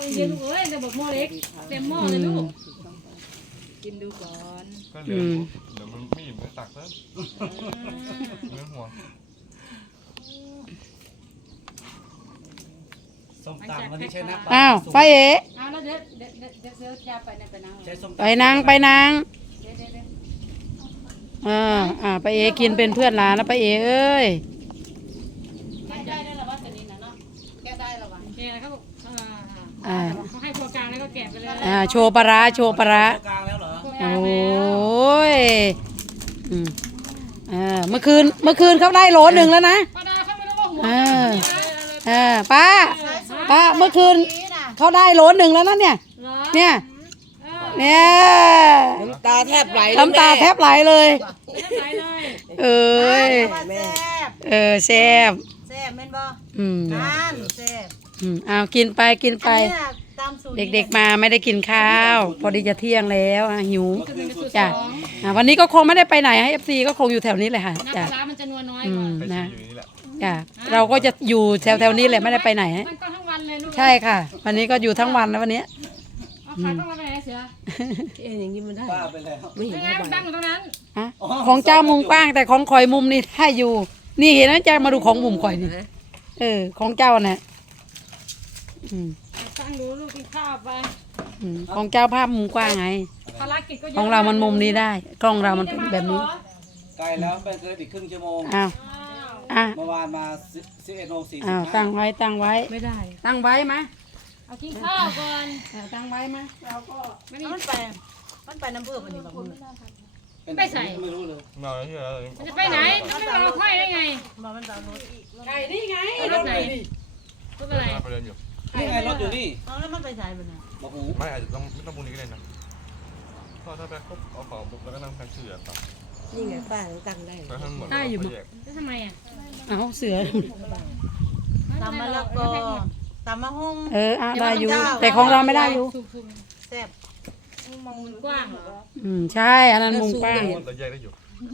เย็นลูกเอ้ยจะบอกหม้อเล็กเต็มหม้อเลยลูกกินดูก่อนก็เหลือเดี๋ยวมันไม่อิ่มไม่ตักแล้วเนื้อหัวส้มตำวันนี้ใช้น้ำปลาอ้าวไปเอ๋เอาแล้วเดี๋ยวจะไปในไปนั่งใช้ส้มไปนางไปนางเดี๋ยวไปเอ๋กินเป็นเพื่อนหลานแล้วไปเอ๋เอ้ยแกะได้แล้วหรอว่าตัวนี้นะเนาะแกะได้หรอวะแกะแล้วเขาเขาให้ครัวกลางแล้วก็แกะไปเลยโชว์ปลาร้าโชว์ปลาร้ากลางแล้วเหรอโอ้ยเมื่อคืนเขาได้โหล1แล้วนะป้าดาเขาไม่รู้ว่าหัวป้าเมื่อคืนเขาได้โหล1แล้วนะเนี่ยเนี่ยน้ำตาแทบไหลน้ำตาแทบไหลเลยไม่ไหลเลยเอ้ยแซ่บแซ่บแม่นบ่ๆนั่นแซ่บเอากินไปกินไปอันนี้น่ะตามสูตรเด็กๆมาไม่ได้กินข้าว พอดีจะเที่ยงแล้วหิวสูตรจ้ะสองวันนี้ก็คงไม่ได้ไปไหนให้FCก็คงอยู่แถวนี้เลยค่ะน้ำปจ้ะลาร้ามันจะนัวน้อยกว่าไปนะชี้อยู่นี่แหละจ้ะเราก็จะอยู่แถวๆนี้แหละไม่ได้ไปไหนมันก็ทั้งวันเลยลูกใช่ค่ะ วันนี้ก็อยู่ทั้งวันแล้ววันนี้เอาขายทั้งวันไปไหนเสือเอ็นอย่างนี้มันได้ป้าไปแล้วไม่เห็นไม่งั้เข้าน ไปตั้งอยู่ตรงนั้นของเจ้ามุมกว้างแต่ของคอยมุมนี่ถ้าอยู่ นี่เห็นไหมจ้ามาดูของมุมคอยนี่ของเจ้าน่ะตั้งดูลูกกินข้าวไปของเจ้าภาพมุมกว้างไงภารกิจก็เยอะของเรามันมุมนี้ได้ กล้องเรามันเป็นแบบนี้ใกล้แล้วไปเกินอีกครึ่งชั่วโมงอ้าวเมื่อวานมา11:45 อ้าวตั้งไว้ไม่ได้ตั้งไว้มาเอากินข้าวก่อนตั้งไว้มาเราก็มันไปน้ำเพื่อวันนี้บ่มื้อไม่ใส่ไม่รู้เลยนอนแล้วที่แล้วมันจะไปไหนมันไม่รอค่อยได้ไงบ่มันไปเอารถไก่นี่ไงรถไหนรถอะไรไปเดินอยู่นี่ไงรถอยู่นี่เอาแล้วมันไปใส่บ่น่ะบอกหูไม่อาจจะต้องไม่ต้องพรุ่งนี้ก็ได้นะก็ถ้าไปปุ๊บเอาของปุ๊บแล้วก็นั่งแท็กซี่ต่อนี่ไงป้าตั้งได้ไปทั้งหมดแล้วทำไมอ่ะเอาเสือตำมะละกอตำมะฮุ่งได้อยู่ แต่ของเราไม่ได้อยู่แซ่บมองมันกว้างเหรอใช่อันนั้นมุมกว้างแต่แยกได้อยู่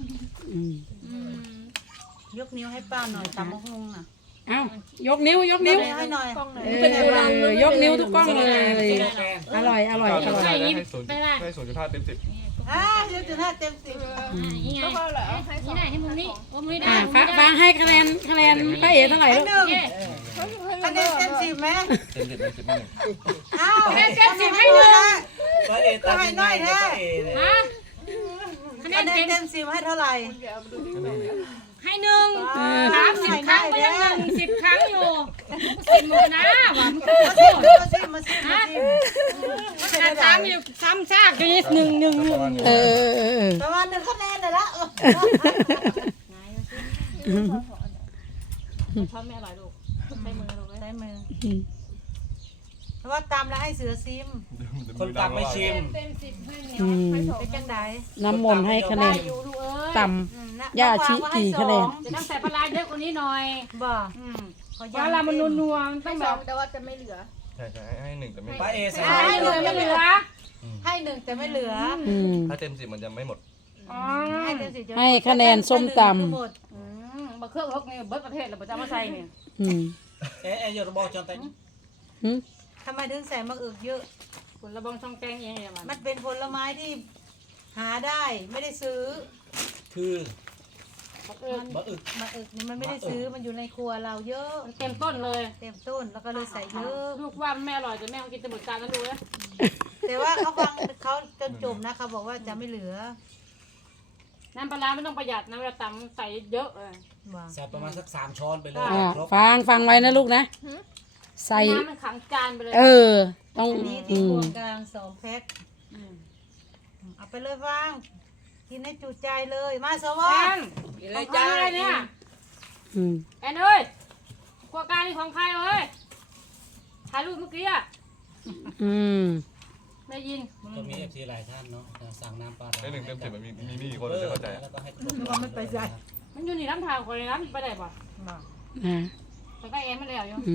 ยกนิ้วให้ป้าหน่อยตำมะฮุ่งน่ะเอายกนิ้วยกนิ้วให้หน่อยยกนิ้วทุกกล้องเลยอร่อยให้0.5 เต็ม 10 เดี๋ยวจะ5เต็ม10 นี่ไงนี่ไหนให้มุมนี้โอ้มุมนี้ได้ฟางให้คะแนนป้าเอ๋เท่าไหร่ลูกคะแนนเต็ม10ไหมเต็ม 10 เต็ม 10 ไม่หนึ่งอ้าวคะแนนเต็มสิบให้หนึ่งป้าเอตัดยังไงเนี่ยป้าเอเนี่ยฮะคะแนคะนแนนเต็มเต็ม10ให้เท่าไหร่ให้หนึ่ง30 ครั้งก็ยัง10 ครั้งอยู่10มือนะหวังก็มาซิมาซิขนาดซ้ำซากอยู่นี่หนึ่งประมาณ1คะแนนเลยละช้อนไม่อร่อยลูกใช้มือลูกใช้มือเพราะว่าตำแล้วให้เสือซิมคนตักไม่ชิมเต็ม10ให้หนึ่งเป็นจังไดน้ำมนต์ให้คะแนนอยู่ลูกเอ้ยต่ำย่าชี้กี่คะแนนจะต้องใส่ปลาร้าเยอะกว่านี้หน่อยบ่ปลาร้ามันนัวๆต้องแบบใช่ให้1แต่ไม่ป้าเอใส่ให้เลยไม่เหลือให้1แต่ไม่เหลือถ้าเต็ม 10 มันจะไม่หมดอ๋อให้เต็ม10จะให้คะแนนส้มตหมดบะเครื่องรกนี่เบิดประเทศเลยประจำมาใส่เนี่ยำเอ๊ะอย่าบอกจนแต่ทำไมถึงใส่มะอึกเยอะผลระบองช่องแกงเองเนี่ยมันมันเป็นผลไม้ที่หาได้ไม่ได้ซื้อคือเออมะอึกมะอึกนี่มันไม่ได้ซื้อมันอยู่ในครัวเราเยอะมันเต็มต้นเลยเต็มต้นแล้วก็เลยใส่เยอะลูกว่ามันไม่อร่อยแต่แม่เขากินแต่หมดจานแล้วดูนะแต่ว่าเขาฟังเขาจนจบนะเขาบอกว่าจะไม่เหลือน้ำปลาร้าไม่ต้องประหยัดนะเวลาตำใส่เยอะเลยว่าใส่ประมาณสัก3 ช้อนไปเลยครบฟังไว้นะลูกนะ ใส่น้ำมันขังจานไปเลยต้องอันนี้ที่ครัวกลาง2 แพ็คเอาไปเลยฟังกินให้จุใจเลยมาสวแออนของใครอะไรเนี่ยอืมแอนเอ้ยครัวกลางนี่ของใครเอ้ยถ่ายรูปเมื่อกี้อะอืมได้ยินก็มี FC หลายท่านเนาะสั่งน้ำปลาให้1เต็ม 10 มันมีคนจะเข้าใจแล้วก็ให้ครบมันอยู่นี่น้ำทางคนเลยน้ำไปไหนป่ะมานะแต่ก็แอนไม่แล้วอยู่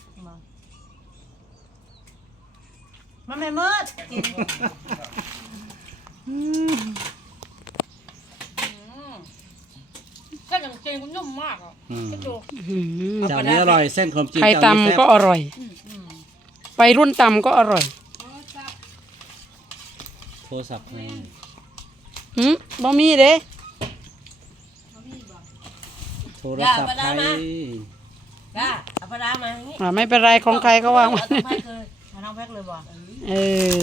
มันไม่มืดกินเส้นอย่างเจนคุณนุ่มมากอ่ะคิดดูจากนี้อร่อยเส้นขนมจีนไข่ตำก็อร่อยวัยรุ่นตำก็อร่อยโทรศัพท์ไงบ่มีเด้โทรศัพท์ใครจ้าเอาปลาร้ามาอย่างงี้ไม่เป็นไรของใครก็วางไว้เอาต้องให้เลยเอาน้องแพ็คเลยบ่เออ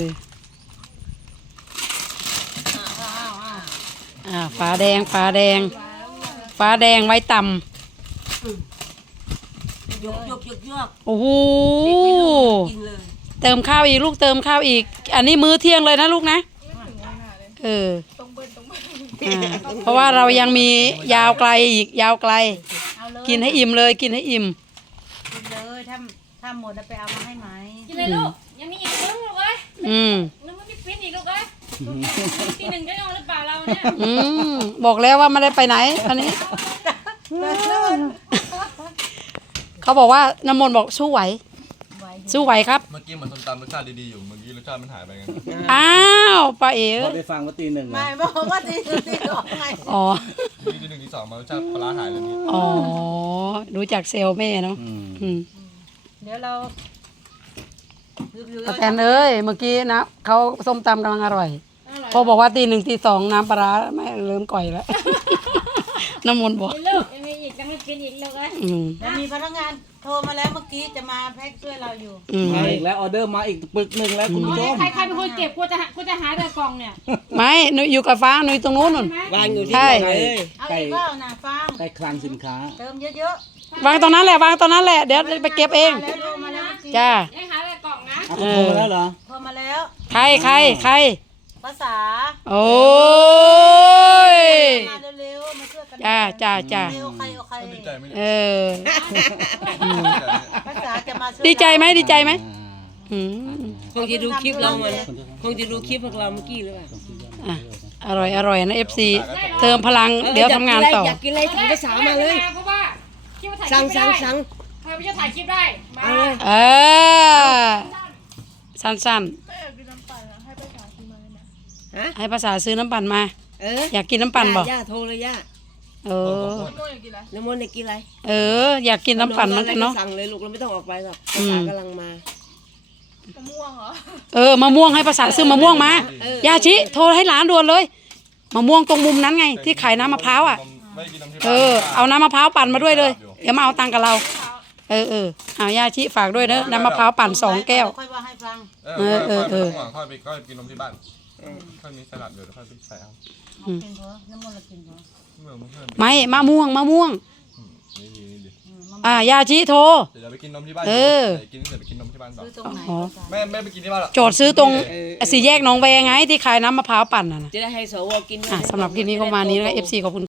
ฝาแดงฝาแดงฝาแดงไว้ต่ยกยกยกยกำโอ้โหกินเลยเติมข้าวอีกลูกเติมข้าวอีก อันนี้มื้อเที่ยงเลยนะลูกนะเออเพราะว่าเรายังมียาวไกลอีกยาวไกลเอาเลยกินให้อิ่มเลยกินให้อิ่มกินเลยถ้าหมดแล้วไปเอามาให้ไหมกินเลยลูกยังมีอีกนึงลูกเอ้ยอืมนึกว่ามีปิ้นอีกลูกเอ้ยทีหนึ่งได้นอนหรือเปล่าเราเนี่ยบอกแล้วว่าไม่ได้ไปไหนอันนี้ เขาบอกว่าน้ำมนต์บอกสู้ไหว สู้ไหวครับเมื่อกี้เหมือนส้มตำรสชาติดีๆอยู่ เมื่อกี้รสชาติมันหายไปไงอ้าวป้าเอ๋พอได้ฟังว่าตีหนึ่งไม่บอกว่าตีสองไงอ๋อนี่ที่หนึ่งที่สองมารสชาติปลาร้าหายเลยนี่อ๋อรู้จักเซลล์แม่เนาะอืมเดี๋ยวเราป้าแตนเอ้ยเมื่อกี้นะเขาส้มตำกำลังอร่อยพอบอกว่าตีหนึ่งตีสองน้ำปลาร้าไม่เริ่มก่อยแล้ว น้ำมนต์บอกลูกยังมีอีกยังไม่ปิ้นอีกลูกเอ้ยแล้วมีพนักงานโทรมาแล้วเมื่อกี้จะมาแพ็คช่วยเราอยู่มาอีกแล้วออเดอร์มาอีกปึกหนึ่งแล้วคุณผู้ชมใครเป็นคนเก็บกูจะหาแต่กล่องเนี่ยไม่หนูอยู่กับฟ้าหนูอยู่ตรงนู้นนู่นวางอยู่ที่ใช่ไหนเลยเอาอีกเปล่านะฟังใกล้คลังสินค้าเติมเยอะวางตรงนั้นแหละวางตรงนั้นแหละเดี๋ยวไปเก็บเองๆแล้วโทรมาแล้วเมื่อกี้จ้ายังหาแต่กล่องนะเอาเขาโทรมาแล้วเหรอโทรมาแล้วใครใครใครภาษาโอ้ยมาเร็วๆมาช่วยกันจ้าจ้าจ้าเร็วใครเอาใครดีใจไหมเอเนี่ยอภาษาจะมาช่วยดีใจไหมดีใจไหมอ่าอืมคงจะดูคลิปเรามาคงจะดูคลิปพวกเราเมื่อกี้หรือเปล่าอ่ะอร่อยอร่อยนะ FC เติมพลังเดี๋ยวทำงานต่ออยากกินอะไรถามภาษามาเลยเพราะว่าคิดว่าถ่ายคสั่งลิปสั่งไม่ได้สั่งเออไม่ใช่ถ่ายคลิปได้มาเอาเลยเออสั้นฮะๆ ให้ภาษาซื้อน้ำปั่นมา อยากกินน้ำปั่นบอกย่าโทรเลยย่าเออน้ำมันต์อยากกินอะไรเออ อยากกินน้ำปั่นเหมือนกันเนาะสั่งเลยลูกเราไม่ต้องออกไปหรอกอืภาม ษากำลังมาเออมะม่วงให้ภาษาซื้อมะม่วงมายาชิโทรให้หลานด่วนเลยมะม่วงตรงมุมนั้นไง ที่ขายน้ำมะพร้าวอ่ะไม่กินน้ำที่เอบ้านอเอาน้ำมะพร้าวปั่นมาด้วยเลยเดี๋ยวมาเอาตังค์กับเรา เออเอายาชิฝากด้วยเนอะน้ำมะพร้าวปั่น2 แก้วค่อยว่าให้ฟังค่อยไปกินนมที่บ้านค่อยมีสลัดเดี๋ยวค่อยไปใส่เอากินเถอะน้ำมันต์เรากินเถอะเมื่อเพื่อนไม่มะม่วงนี่ดียาชิโทรเดี๋ยวไปกินนมที่บ้านกินเสร็จไปกินนมที่บ้านต่อซื้อตรงไหนอ๋อแม่ไปกินที่บ้านหรอโจทย์ซื้อตรงสี่แยกหนองแวงไงที่ขายน้ำมะพร้าวปั่นน่ะนะจะได้ให้สวกินด้วยสำหรับคลิปนี้ก็ประมาณนี้นะคะ FC ขอบคุณ